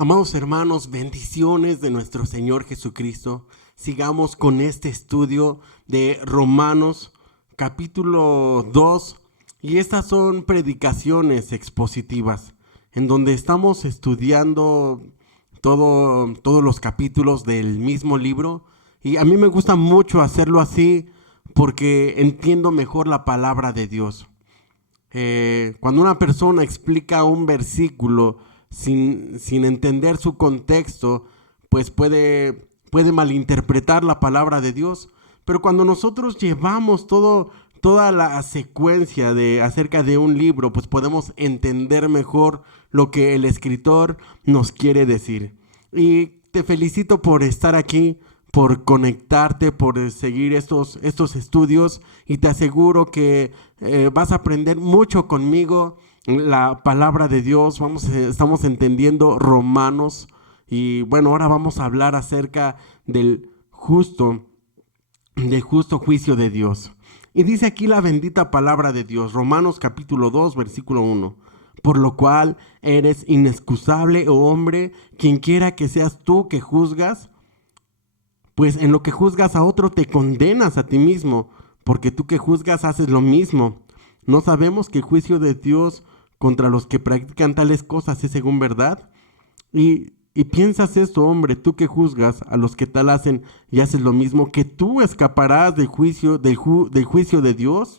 Amados hermanos, bendiciones de nuestro Señor Jesucristo. Sigamos con este estudio de Romanos capítulo 2 y estas son predicaciones expositivas en donde estamos estudiando todos los capítulos del mismo libro y a mí me gusta mucho hacerlo así porque entiendo mejor la palabra de Dios. Cuando una persona explica un versículo sin entender su contexto, pues puede malinterpretar la palabra de Dios. Pero cuando nosotros llevamos toda la secuencia acerca de un libro, pues podemos entender mejor lo que el escritor nos quiere decir. Y te felicito por estar aquí, por conectarte, por seguir estos estudios, y te aseguro que vas a aprender mucho conmigo la palabra de Dios. Estamos entendiendo Romanos y bueno, ahora vamos a hablar acerca del justo juicio de Dios. Y dice aquí la bendita palabra de Dios, Romanos capítulo 2, versículo 1. Por lo cual eres inexcusable, oh hombre, quien quiera que seas tú que juzgas, pues en lo que juzgas a otro te condenas a ti mismo, porque tú que juzgas haces lo mismo. ¿No sabemos que el juicio de Dios contra los que practican tales cosas es según verdad? Y piensas esto, hombre, tú que juzgas a los que tal hacen y haces lo mismo, ¿que tú escaparás del juicio de Dios?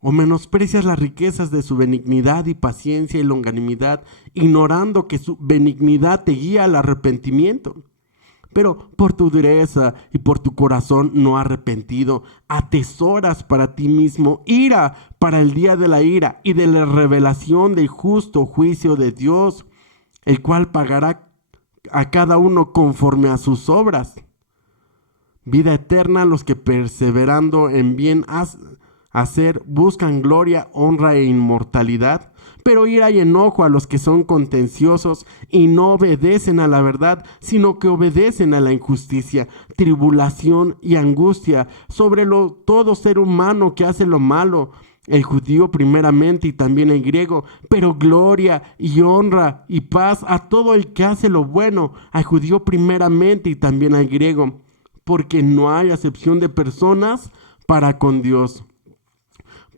¿O menosprecias las riquezas de su benignidad y paciencia y longanimidad, ignorando que su benignidad te guía al arrepentimiento? Pero por tu dureza y por tu corazón no arrepentido, atesoras para ti mismo ira para el día de la ira y de la revelación del justo juicio de Dios, el cual pagará a cada uno conforme a sus obras. Vida eterna a los que perseverando en bien hacer buscan gloria, honra e inmortalidad, pero ira y enojo a los que son contenciosos y no obedecen a la verdad, sino que obedecen a la injusticia, tribulación y angustia sobre todo ser humano que hace lo malo, el judío primeramente y también el griego, pero gloria y honra y paz a todo el que hace lo bueno, al judío primeramente y también al griego, porque no hay acepción de personas para con Dios.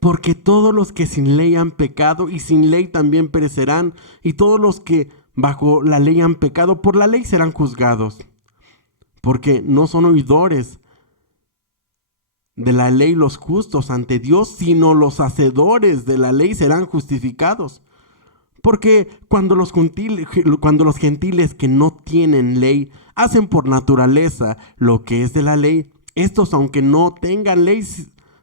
Porque todos los que sin ley han pecado y sin ley también perecerán, y todos los que bajo la ley han pecado, por la ley serán juzgados. Porque no son oidores de la ley los justos ante Dios, sino los hacedores de la ley serán justificados. Porque cuando los gentiles que no tienen ley hacen por naturaleza lo que es de la ley, estos aunque no tengan ley,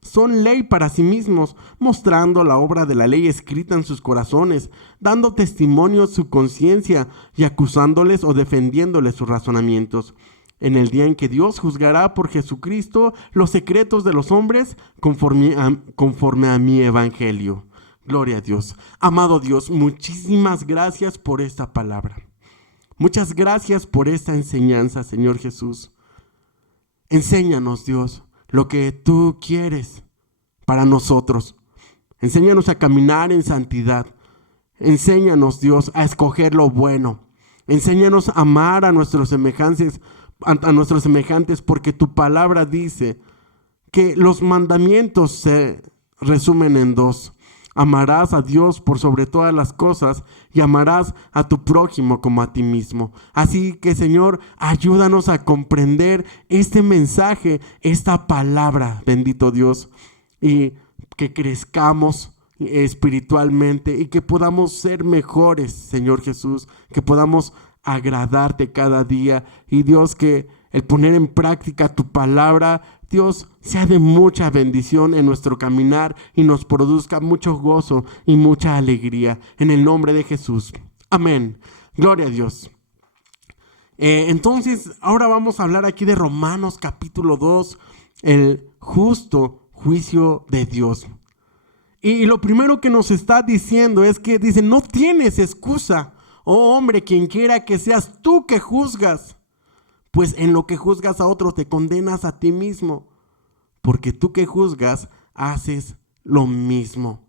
son ley para sí mismos, mostrando la obra de la ley escrita en sus corazones, dando testimonio su conciencia y acusándoles o defendiéndoles sus razonamientos. En el día en que Dios juzgará por Jesucristo los secretos de los hombres conforme a mi evangelio. Gloria a Dios. Amado Dios, muchísimas gracias por esta palabra. Muchas gracias por esta enseñanza, Señor Jesús. Enséñanos, Dios, lo que tú quieres para nosotros. Enséñanos a caminar en santidad. Enséñanos, Dios, a escoger lo bueno. Enséñanos a amar a nuestros semejantes, porque tu palabra dice que los mandamientos se resumen en dos. Amarás a Dios por sobre todas las cosas y amarás a tu prójimo como a ti mismo. Así que, Señor, ayúdanos a comprender este mensaje, esta palabra, bendito Dios, y que crezcamos espiritualmente y que podamos ser mejores, Señor Jesús, que podamos agradarte cada día. Y Dios, que el poner en práctica tu palabra, Dios, sea de mucha bendición en nuestro caminar y nos produzca mucho gozo y mucha alegría. En el nombre de Jesús. Amén. Gloria a Dios. Entonces, ahora vamos a hablar aquí de Romanos capítulo 2, el justo juicio de Dios. Y lo primero que nos está diciendo es que dice, no tienes excusa, oh hombre, quien quiera que seas tú que juzgas. Pues en lo que juzgas a otro te condenas a ti mismo, porque tú que juzgas haces lo mismo.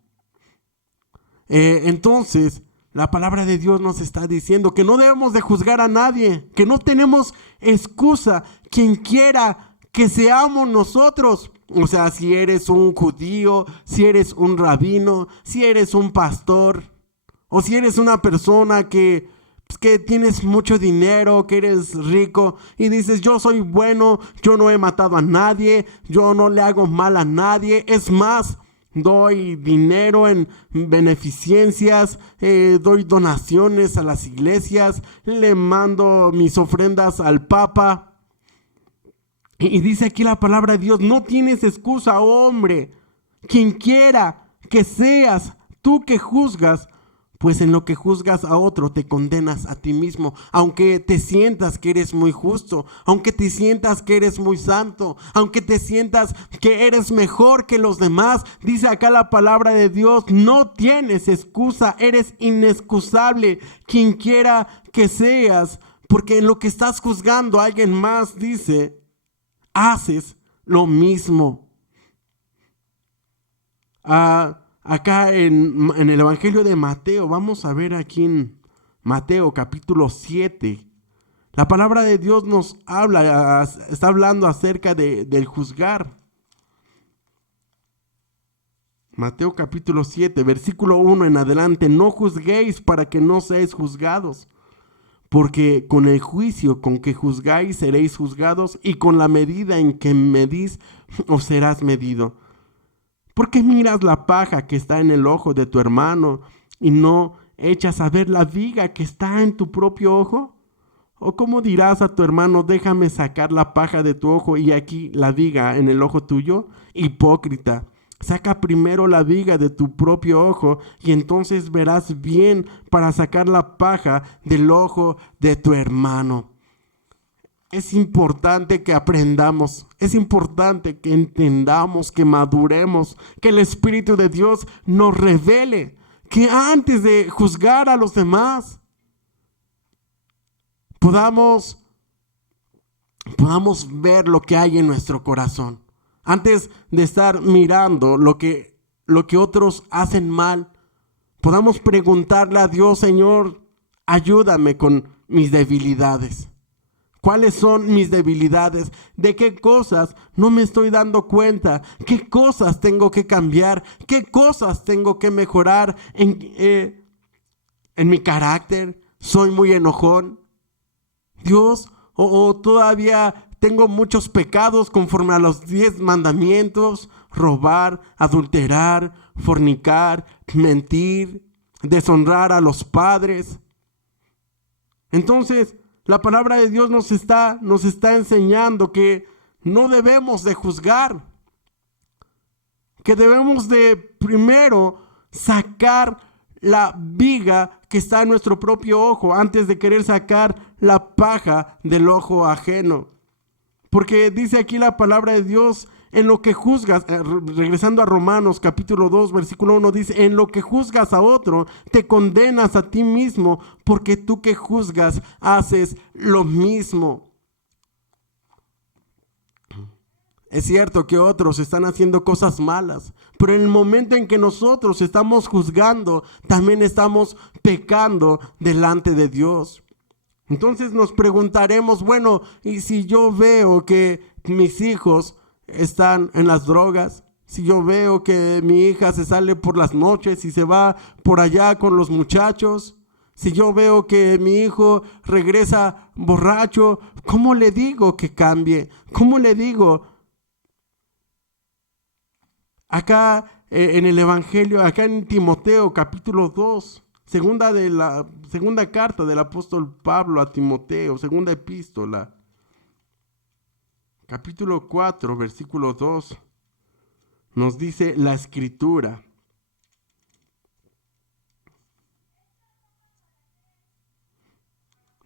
Entonces, La palabra de Dios nos está diciendo que no debemos de juzgar a nadie, que no tenemos excusa. Quien quiera que seamos nosotros, o sea, si eres un judío, si eres un rabino, si eres un pastor, o si eres una persona que tienes mucho dinero, que eres rico y dices, yo soy bueno, yo no he matado a nadie, yo no le hago mal a nadie. Es más, doy dinero en beneficencias, doy donaciones a las iglesias, le mando mis ofrendas al Papa. Y dice aquí la palabra de Dios, no tienes excusa, hombre, quien quiera que seas, tú que juzgas, pues en lo que juzgas a otro te condenas a ti mismo. Aunque te sientas que eres muy justo, aunque te sientas que eres muy santo, aunque te sientas que eres mejor que los demás, dice acá la palabra de Dios, no tienes excusa, eres inexcusable, quien quiera que seas, porque en lo que estás juzgando a alguien más, dice, haces lo mismo. Acá en el Evangelio de Mateo, vamos a ver aquí en Mateo capítulo 7, la palabra de Dios nos habla, está hablando acerca del juzgar. Mateo capítulo 7, versículo 1 en adelante, no juzguéis para que no seáis juzgados, porque con el juicio con que juzgáis seréis juzgados, y con la medida en que medís os serás medido. ¿Por qué miras la paja que está en el ojo de tu hermano y no echas a ver la viga que está en tu propio ojo? ¿O cómo dirás a tu hermano, déjame sacar la paja de tu ojo y aquí la viga en el ojo tuyo? Hipócrita, saca primero la viga de tu propio ojo y entonces verás bien para sacar la paja del ojo de tu hermano. Es importante que aprendamos, es importante que entendamos, que maduremos, que el Espíritu de Dios nos revele, que antes de juzgar a los demás, podamos ver lo que hay en nuestro corazón. Antes de estar mirando lo que otros hacen mal, podamos preguntarle a Dios, Señor, ayúdame con mis debilidades. ¿Cuáles son mis debilidades? ¿De qué cosas no me estoy dando cuenta? ¿Qué cosas tengo que cambiar? ¿Qué cosas tengo que mejorar en mi carácter? ¿Soy muy enojón? Dios, o todavía tengo muchos pecados conforme a los 10 mandamientos: robar, adulterar, fornicar, mentir, deshonrar a los padres. Entonces, la palabra de Dios nos está enseñando que no debemos de juzgar, que debemos de primero sacar la viga que está en nuestro propio ojo antes de querer sacar la paja del ojo ajeno. Porque dice aquí la palabra de Dios, en lo que juzgas, regresando a Romanos capítulo 2, versículo 1, dice, en lo que juzgas a otro, te condenas a ti mismo, porque tú que juzgas haces lo mismo. Es cierto que otros están haciendo cosas malas, pero en el momento en que nosotros estamos juzgando, también estamos pecando delante de Dios. Entonces nos preguntaremos, bueno, ¿y si yo veo que mis hijos están en las drogas? Si yo veo que mi hija se sale por las noches y se va por allá con los muchachos, si yo veo que mi hijo regresa borracho, ¿cómo le digo que cambie? ¿Cómo le digo? Acá en el Evangelio, acá en Timoteo capítulo 2, segunda carta del apóstol Pablo a Timoteo, segunda epístola, capítulo 4, versículo 2, nos dice la Escritura: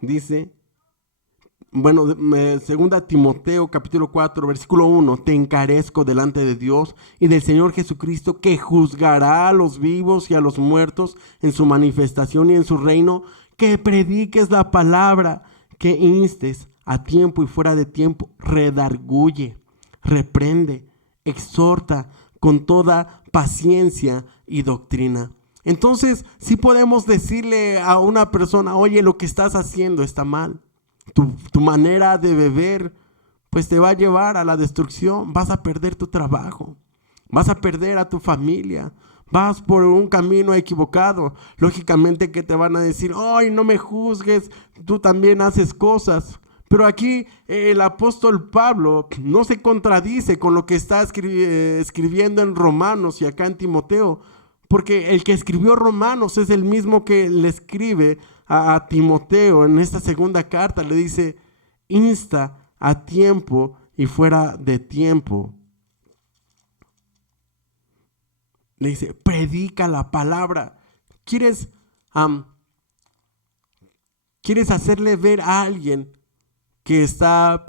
dice, segunda Timoteo capítulo 4, versículo 1, te encarezco delante de Dios y del Señor Jesucristo, que juzgará a los vivos y a los muertos en su manifestación y en su reino, que prediques la palabra, que instes a tiempo y fuera de tiempo, redarguye, reprende, exhorta con toda paciencia y doctrina. Entonces, sí podemos decirle a una persona, oye, lo que estás haciendo está mal. Tu manera de beber, pues te va a llevar a la destrucción. Vas a perder tu trabajo. Vas a perder a tu familia. Vas por un camino equivocado. Lógicamente que te van a decir, ay, no me juzgues, tú también haces cosas. Pero aquí el apóstol Pablo no se contradice con lo que está escribiendo en Romanos y acá en Timoteo, porque el que escribió Romanos es el mismo que le escribe a Timoteo en esta segunda carta. Le dice, insta a tiempo y fuera de tiempo. Le dice, predica la palabra. ¿Quieres hacerle ver a alguien que está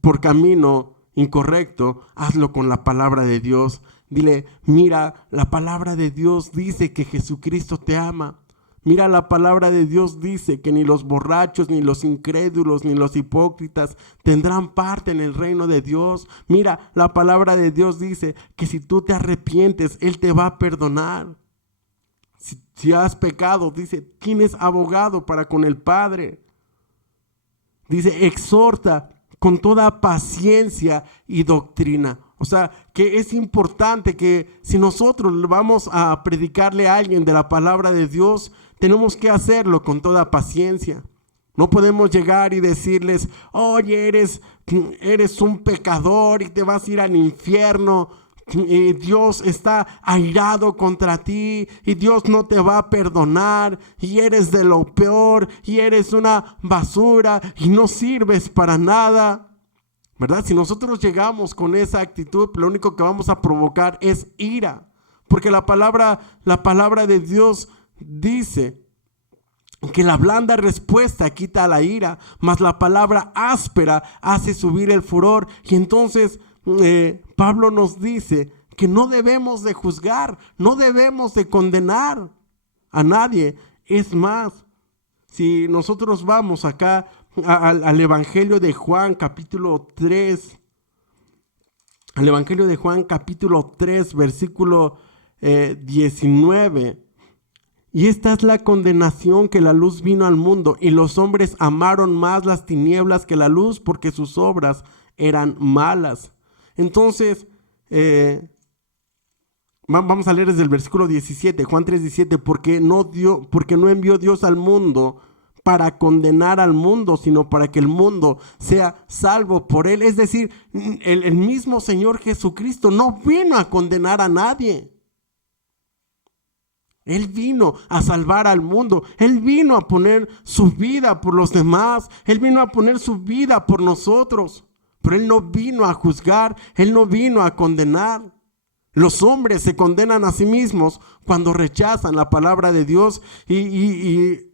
por camino incorrecto? Hazlo con la palabra de Dios. Dile, mira, la palabra de Dios dice que Jesucristo te ama. Mira, la palabra de Dios dice que ni los borrachos, ni los incrédulos, ni los hipócritas tendrán parte en el reino de Dios. Mira, la palabra de Dios dice que si tú te arrepientes, Él te va a perdonar. Si has pecado, dice, tienes abogado para con el Padre. Dice, exhorta con toda paciencia y doctrina. O sea, que es importante que si nosotros vamos a predicarle a alguien de la palabra de Dios, tenemos que hacerlo con toda paciencia. No podemos llegar y decirles, oye, eres un pecador y te vas a ir al infierno. Y Dios está airado contra ti y Dios no te va a perdonar y eres de lo peor y eres una basura y no sirves para nada, ¿verdad? Si nosotros llegamos con esa actitud, lo único que vamos a provocar es ira, porque la palabra de Dios dice que la blanda respuesta quita la ira, mas la palabra áspera hace subir el furor. Y entonces Pablo nos dice que no debemos de juzgar, no debemos de condenar a nadie. Es más, si nosotros vamos acá al Evangelio de Juan capítulo 3, al Evangelio de Juan capítulo 3 versículo 19, y esta es la condenación, que la luz vino al mundo y los hombres amaron más las tinieblas que la luz porque sus obras eran malas. Entonces, vamos a leer desde el versículo 17, Juan 3:17, porque no envió Dios al mundo para condenar al mundo, sino para que el mundo sea salvo por él. Es decir, el mismo Señor Jesucristo no vino a condenar a nadie. Él vino a salvar al mundo. Él vino a poner su vida por los demás. Él vino a poner su vida por nosotros. Pero Él no vino a juzgar. Él no vino a condenar. Los hombres se condenan a sí mismos cuando rechazan la palabra de Dios. Y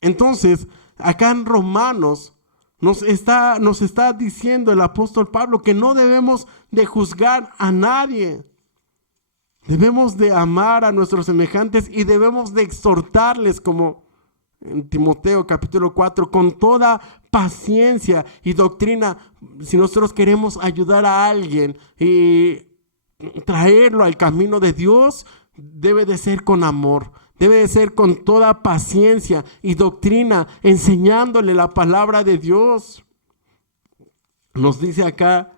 entonces, acá en Romanos nos está diciendo el apóstol Pablo que no debemos de juzgar a nadie. Debemos de amar a nuestros semejantes y debemos de exhortarles, como en Timoteo capítulo 4, con toda paciencia y doctrina. Si nosotros queremos ayudar a alguien y traerlo al camino de Dios, debe de ser con amor, debe de ser con toda paciencia y doctrina, enseñándole la palabra de Dios. Nos dice acá,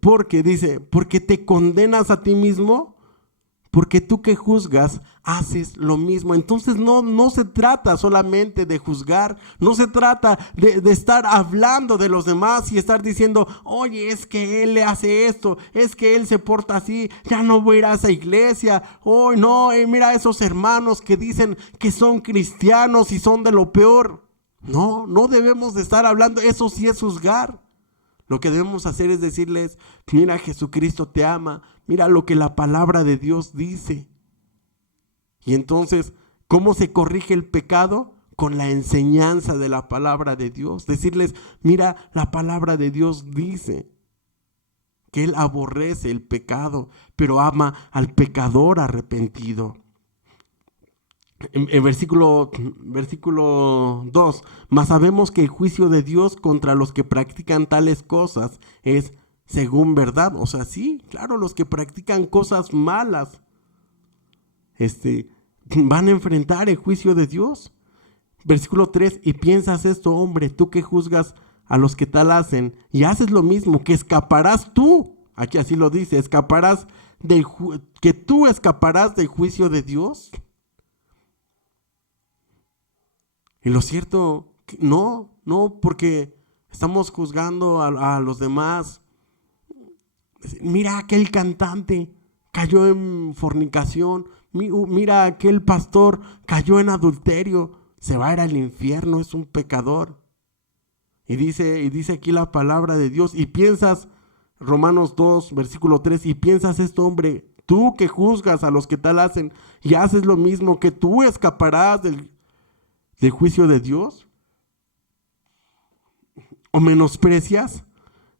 porque te condenas a ti mismo, porque tú que juzgas haces lo mismo. Entonces no se trata solamente de juzgar, no se trata de estar hablando de los demás y estar diciendo, oye, es que él le hace esto, es que él se porta así, ya no voy a ir a esa iglesia, oh no, mira a esos hermanos que dicen que son cristianos y son de lo peor. No debemos de estar hablando, eso sí es juzgar. Lo que debemos hacer es decirles, mira, Jesucristo te ama, mira lo que la palabra de Dios dice. Y entonces, ¿cómo se corrige el pecado? Con la enseñanza de la palabra de Dios. Decirles, mira, la palabra de Dios dice que Él aborrece el pecado, pero ama al pecador arrepentido. En versículo 2, mas sabemos que el juicio de Dios contra los que practican tales cosas es según verdad. O sea, sí, claro, los que practican cosas malas. van a enfrentar el juicio de Dios. Versículo 3, y piensas esto, hombre, tú que juzgas a los que tal hacen y haces lo mismo, que escaparás tú, aquí así lo dice, que tú escaparás del juicio de Dios. Y lo cierto, no, porque estamos juzgando a los demás. Mira, aquel cantante cayó en fornicación. Mira, aquel pastor cayó en adulterio. Se va a ir al infierno, es un pecador. Y dice aquí la palabra de Dios. Y piensas, Romanos 2, versículo 3, y piensas esto, hombre, tú que juzgas a los que tal hacen y haces lo mismo, que tú escaparás del juicio de Dios. ¿O menosprecias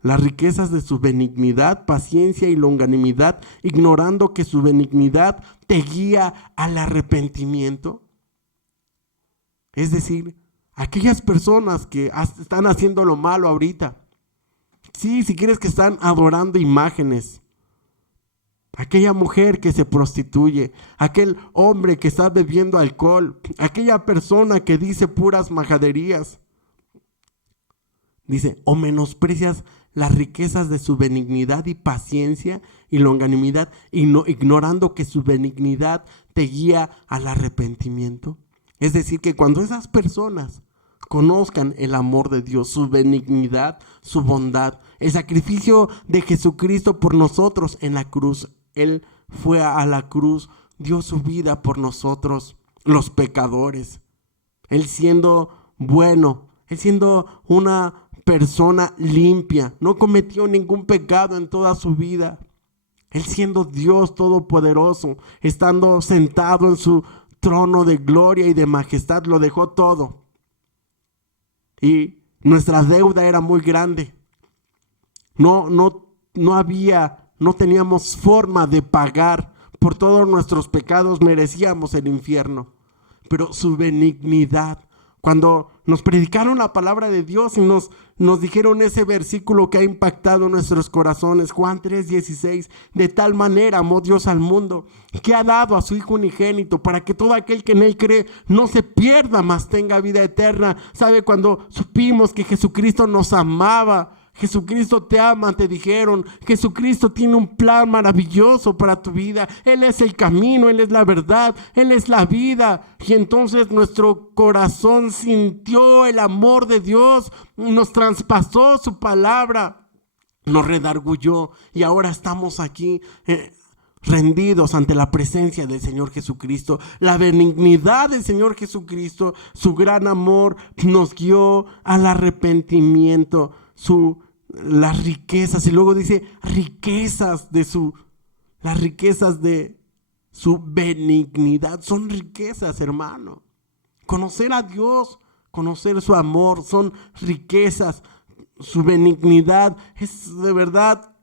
las riquezas de su benignidad, paciencia y longanimidad, ignorando que su benignidad te guía al arrepentimiento? Es decir, aquellas personas que están haciendo lo malo ahorita, sí, si quieres, que están adorando imágenes, aquella mujer que se prostituye, aquel hombre que está bebiendo alcohol, aquella persona que dice puras majaderías, dice, o menosprecias las riquezas de su benignidad y paciencia y longanimidad, ignorando que su benignidad te guía al arrepentimiento. Es decir, que cuando esas personas conozcan el amor de Dios, su benignidad, su bondad, el sacrificio de Jesucristo por nosotros en la cruz. Él fue a la cruz, dio su vida por nosotros, los pecadores. Él siendo bueno, él siendo una persona limpia, no cometió ningún pecado en toda su vida. Él siendo Dios todopoderoso, estando sentado en su trono de gloria y de majestad, lo dejó todo. Y nuestra deuda era muy grande. No teníamos forma de pagar por todos nuestros pecados, merecíamos el infierno. Pero su benignidad, cuando nos predicaron la palabra de Dios y nos dijeron ese versículo que ha impactado nuestros corazones, Juan 3:16, de tal manera amó Dios al mundo, que ha dado a su Hijo unigénito, para que todo aquel que en Él cree no se pierda, mas tenga vida eterna. ¿Sabe? Cuando supimos que Jesucristo nos amaba, Jesucristo te ama, te dijeron, Jesucristo tiene un plan maravilloso para tu vida. Él es el camino, Él es la verdad, Él es la vida. Y entonces nuestro corazón sintió el amor de Dios, nos traspasó su palabra, nos redarguyó y ahora estamos aquí rendidos ante la presencia del Señor Jesucristo. La benignidad del Señor Jesucristo, su gran amor nos guió al arrepentimiento, las riquezas, y luego dice las riquezas de su benignidad. Son riquezas, hermano. Conocer a Dios, conocer su amor, son riquezas. Su benignidad es de verdad.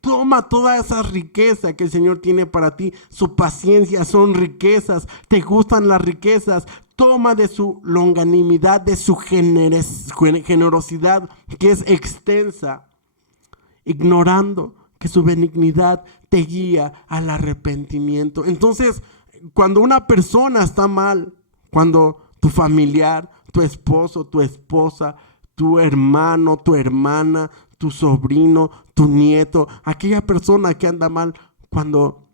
Toma toda esa riqueza que el Señor tiene para ti. Su paciencia son riquezas. ¿Te gustan las riquezas? Toma de su longanimidad, de su generosidad, que es extensa, ignorando que su benignidad te guía al arrepentimiento. Entonces, cuando una persona está mal, cuando tu familiar, tu esposo, tu esposa, tu hermano, tu hermana, tu sobrino, tu nieto, aquella persona que anda mal, cuando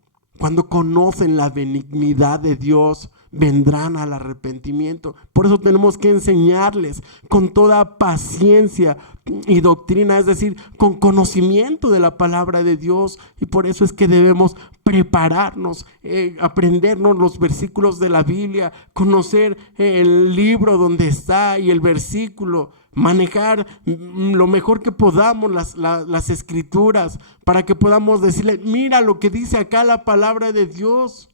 conocen la benignidad de Dios, vendrán al arrepentimiento. Por eso tenemos que enseñarles con toda paciencia y doctrina, es decir, con conocimiento de la palabra de Dios. Y por eso es que debemos prepararnos, aprendernos los versículos de la Biblia, conocer el libro donde está y el versículo, manejar lo mejor que podamos las escrituras, para que podamos decirle, mira lo que dice acá la palabra de Dios.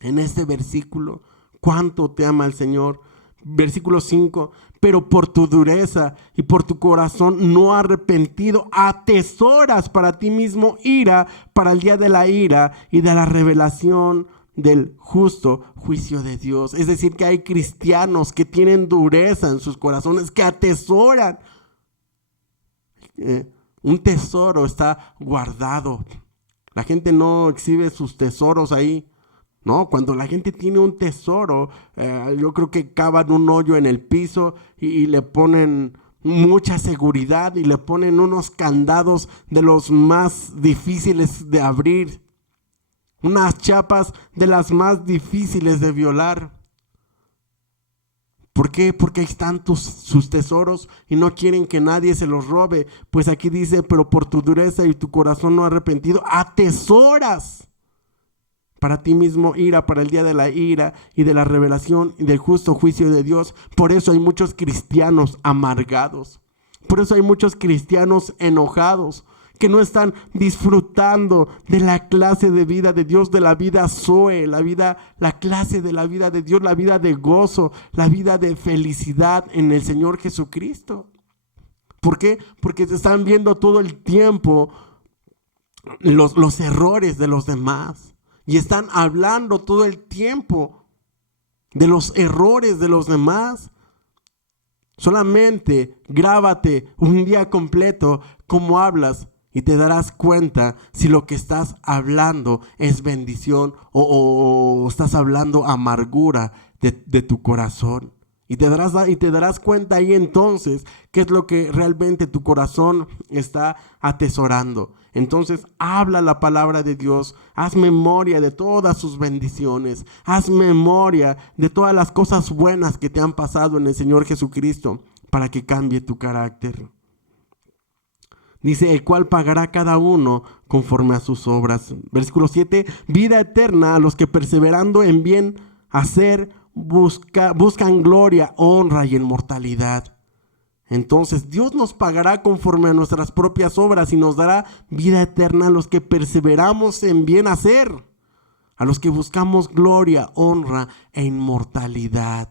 En este versículo, cuánto te ama el Señor. Versículo 5, pero por tu dureza y por tu corazón no arrepentido, atesoras para ti mismo ira para el día de la ira y de la revelación del justo juicio de Dios. Es decir, que hay cristianos que tienen dureza en sus corazones, que atesoran. Un tesoro está guardado. La gente no exhibe sus tesoros ahí. ¿no? Cuando la gente tiene un tesoro, yo creo que cavan un hoyo en el piso y le ponen mucha seguridad y le ponen unos candados de los más difíciles de abrir, unas chapas de las más difíciles de violar. ¿Por qué? Porque ahí están sus tesoros y no quieren que nadie se los robe. Pues aquí dice, pero por tu dureza y tu corazón no arrepentido, atesoras para ti mismo ira, para el día de la ira y de la revelación y del justo juicio de Dios. Por eso hay muchos cristianos amargados. Por eso hay muchos cristianos enojados, que no están disfrutando de la clase de vida de Dios, de la vida Zoe, la clase de la vida de Dios, la vida de gozo, la vida de felicidad en el Señor Jesucristo. ¿Por qué? Porque se están viendo todo el tiempo los errores de los demás y están hablando todo el tiempo de los errores de los demás. Solamente grábate un día completo cómo hablas y te darás cuenta si lo que estás hablando es bendición o estás hablando amargura de tu corazón. Y te darás cuenta ahí entonces qué es lo que realmente tu corazón está atesorando. Entonces habla la palabra de Dios, haz memoria de todas sus bendiciones, haz memoria de todas las cosas buenas que te han pasado en el Señor Jesucristo para que cambie tu carácter. Dice, el cual pagará cada uno conforme a sus obras. Versículo 7, vida eterna a los que perseverando en bien hacer buscan gloria, honra y inmortalidad. Entonces Dios nos pagará conforme a nuestras propias obras y nos dará vida eterna a los que perseveramos en bien hacer, a los que buscamos gloria, honra e inmortalidad.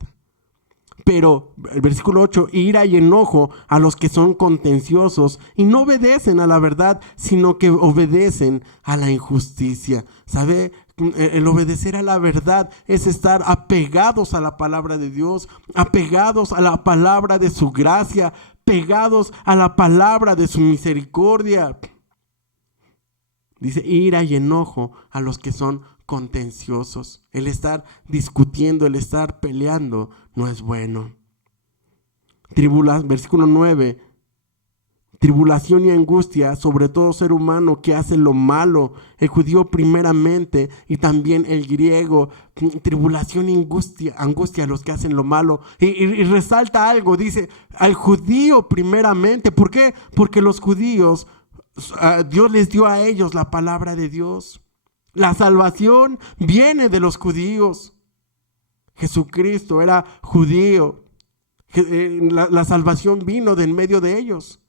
Pero el versículo 8, ira y enojo a los que son contenciosos y no obedecen a la verdad, sino que obedecen a la injusticia. ¿Sabe? El obedecer a la verdad es estar apegados a la palabra de Dios, apegados a la palabra de su gracia, pegados a la palabra de su misericordia. Dice, ira y enojo a los que son contenciosos. El estar discutiendo, el estar peleando no es bueno. Versículo 9. Tribulación y angustia sobre todo ser humano que hace lo malo, el judío primeramente y también el griego. Tribulación y angustia a los que hacen lo malo. Y resalta algo, dice, al judío primeramente. ¿Por qué? Porque los judíos, Dios les dio a ellos la palabra de Dios. La salvación viene de los judíos. Jesucristo era judío. La salvación vino de en medio de ellos.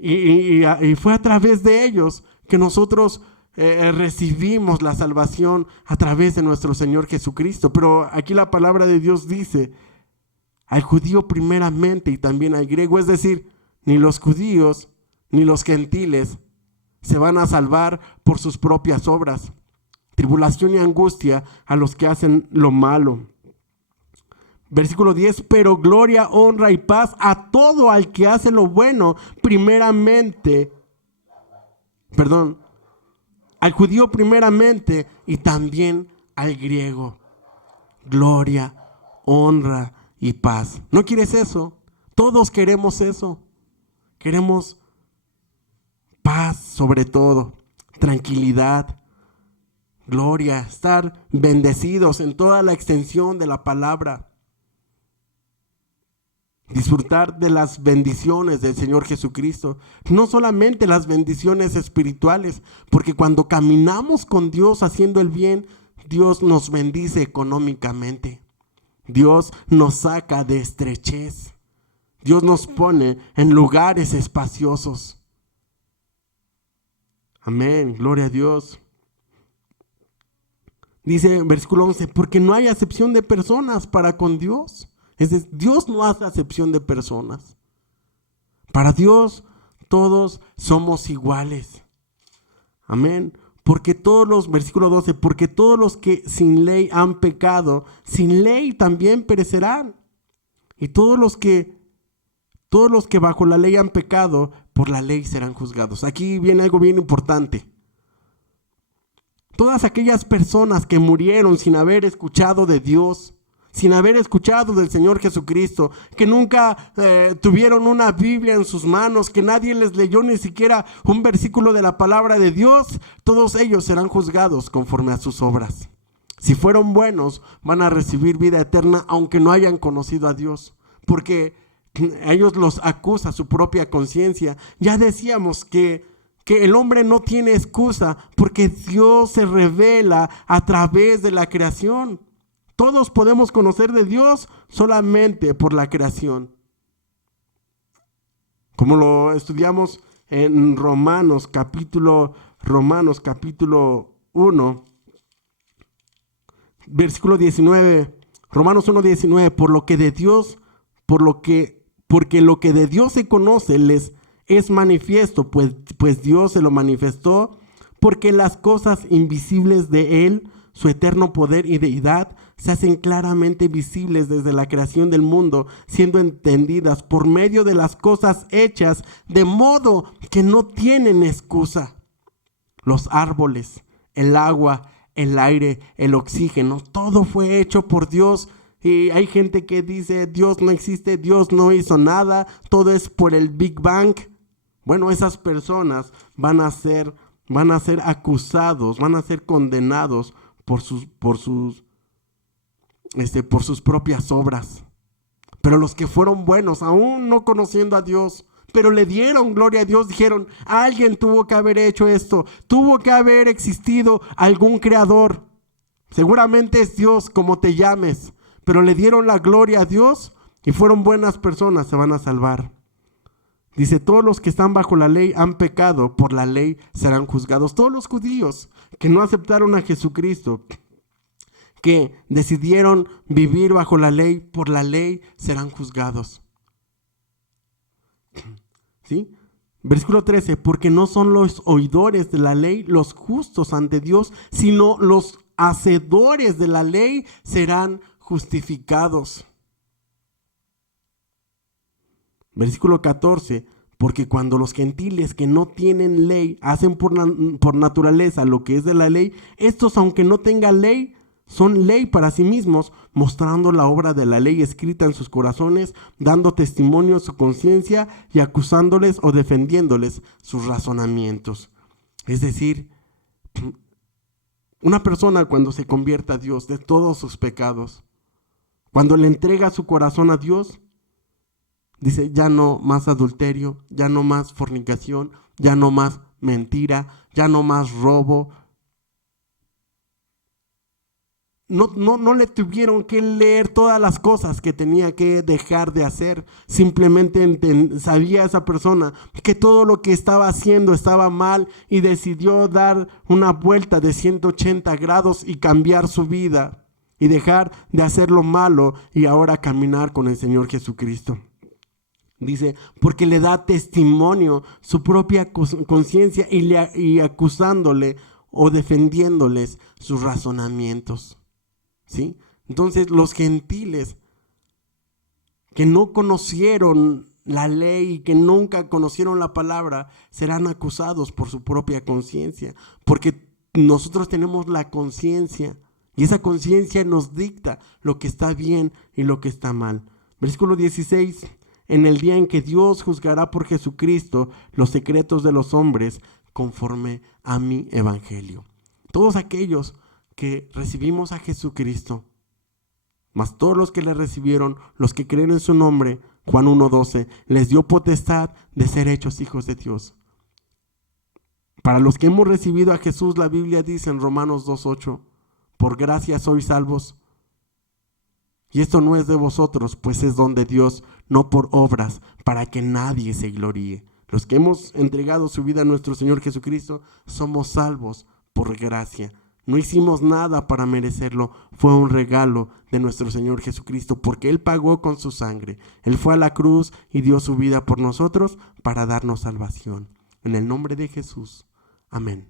Y fue a través de ellos que nosotros recibimos la salvación a través de nuestro Señor Jesucristo. Pero aquí la palabra de Dios dice, al judío primeramente y también al griego. Es decir, ni los judíos ni los gentiles se van a salvar por sus propias obras. Tribulación y angustia a los que hacen lo malo. Versículo 10, pero gloria, honra y paz a todo al que hace lo bueno, primeramente, al judío primeramente y también al griego. Gloria, honra y paz. ¿No quieres eso? Todos queremos eso. Queremos paz sobre todo, tranquilidad, gloria, estar bendecidos en toda la extensión de la palabra. Disfrutar de las bendiciones del Señor Jesucristo, no solamente las bendiciones espirituales, porque cuando caminamos con Dios haciendo el bien, Dios nos bendice económicamente. Dios nos saca de estrechez. Dios nos pone en lugares espaciosos. Amén, gloria a Dios. Dice versículo 11, porque no hay acepción de personas para con Dios. Es decir, Dios no hace acepción de personas. Para Dios todos somos iguales. Amén. Versículo 12, porque todos los que sin ley han pecado, sin ley también perecerán. Y todos los que bajo la ley han pecado, por la ley serán juzgados. Aquí viene algo bien importante. Todas aquellas personas que murieron sin haber escuchado de Dios, sin haber escuchado del Señor Jesucristo, que nunca tuvieron una Biblia en sus manos, que nadie les leyó ni siquiera un versículo de la palabra de Dios, todos ellos serán juzgados conforme a sus obras. Si fueron buenos, van a recibir vida eterna aunque no hayan conocido a Dios, porque ellos los acusa su propia conciencia. Ya decíamos que el hombre no tiene excusa porque Dios se revela a través de la creación. Todos podemos conocer de Dios solamente por la creación. Como lo estudiamos en Romanos capítulo 1, versículo 19, Romanos 1:19, porque lo que de Dios se conoce les es manifiesto, pues Dios se lo manifestó, porque las cosas invisibles de Él, su eterno poder y deidad, se hacen claramente visibles desde la creación del mundo, siendo entendidas por medio de las cosas hechas, de modo que no tienen excusa. Los árboles, el agua, el aire, el oxígeno, todo fue hecho por Dios. Y hay gente que dice, Dios no existe, Dios no hizo nada, todo es por el Big Bang. Bueno, esas personas van a ser acusados, van a ser condenados por sus propias obras. Pero los que fueron buenos, aún no conociendo a Dios, pero le dieron gloria a Dios, dijeron, alguien tuvo que haber hecho esto, tuvo que haber existido algún creador. Seguramente es Dios, como te llames, pero le dieron la gloria a Dios y fueron buenas personas, se van a salvar. Dice, todos los que están bajo la ley han pecado, por la ley serán juzgados. Todos los judíos que no aceptaron a Jesucristo, que decidieron vivir bajo la ley, por la ley serán juzgados. ¿Sí? Versículo 13, porque no son los oidores de la ley los justos ante Dios, sino los hacedores de la ley serán justificados. Versículo 14, porque cuando los gentiles que no tienen ley hacen por naturaleza lo que es de la ley, estos aunque no tengan ley, son ley para sí mismos, mostrando la obra de la ley escrita en sus corazones, dando testimonio a su conciencia y acusándoles o defendiéndoles sus razonamientos. Es decir, una persona cuando se convierte a Dios de todos sus pecados, cuando le entrega su corazón a Dios, dice, ya no más adulterio, ya no más fornicación, ya no más mentira, ya no más robo. No le tuvieron que leer todas las cosas que tenía que dejar de hacer. Simplemente sabía esa persona que todo lo que estaba haciendo estaba mal y decidió dar una vuelta de 180 grados y cambiar su vida y dejar de hacer lo malo y ahora caminar con el Señor Jesucristo. Dice, porque le da testimonio su propia conciencia y acusándole o defendiéndoles sus razonamientos. ¿Sí? Entonces los gentiles que no conocieron la ley y que nunca conocieron la palabra serán acusados por su propia conciencia, porque nosotros tenemos la conciencia y esa conciencia nos dicta lo que está bien y lo que está mal. Versículo 16. En el día en que Dios juzgará por Jesucristo los secretos de los hombres conforme a mi evangelio. Todos aquellos que recibimos a Jesucristo, mas todos los que le recibieron, los que creen en su nombre, Juan 1:12, les dio potestad de ser hechos hijos de Dios. Para los que hemos recibido a Jesús, la Biblia dice en Romanos 2:8, por gracia sois salvos. Y esto no es de vosotros, pues es don de Dios, no por obras, para que nadie se gloríe. Los que hemos entregado su vida a nuestro Señor Jesucristo, somos salvos por gracia. No hicimos nada para merecerlo, fue un regalo de nuestro Señor Jesucristo, porque Él pagó con su sangre. Él fue a la cruz y dio su vida por nosotros para darnos salvación. En el nombre de Jesús, amén.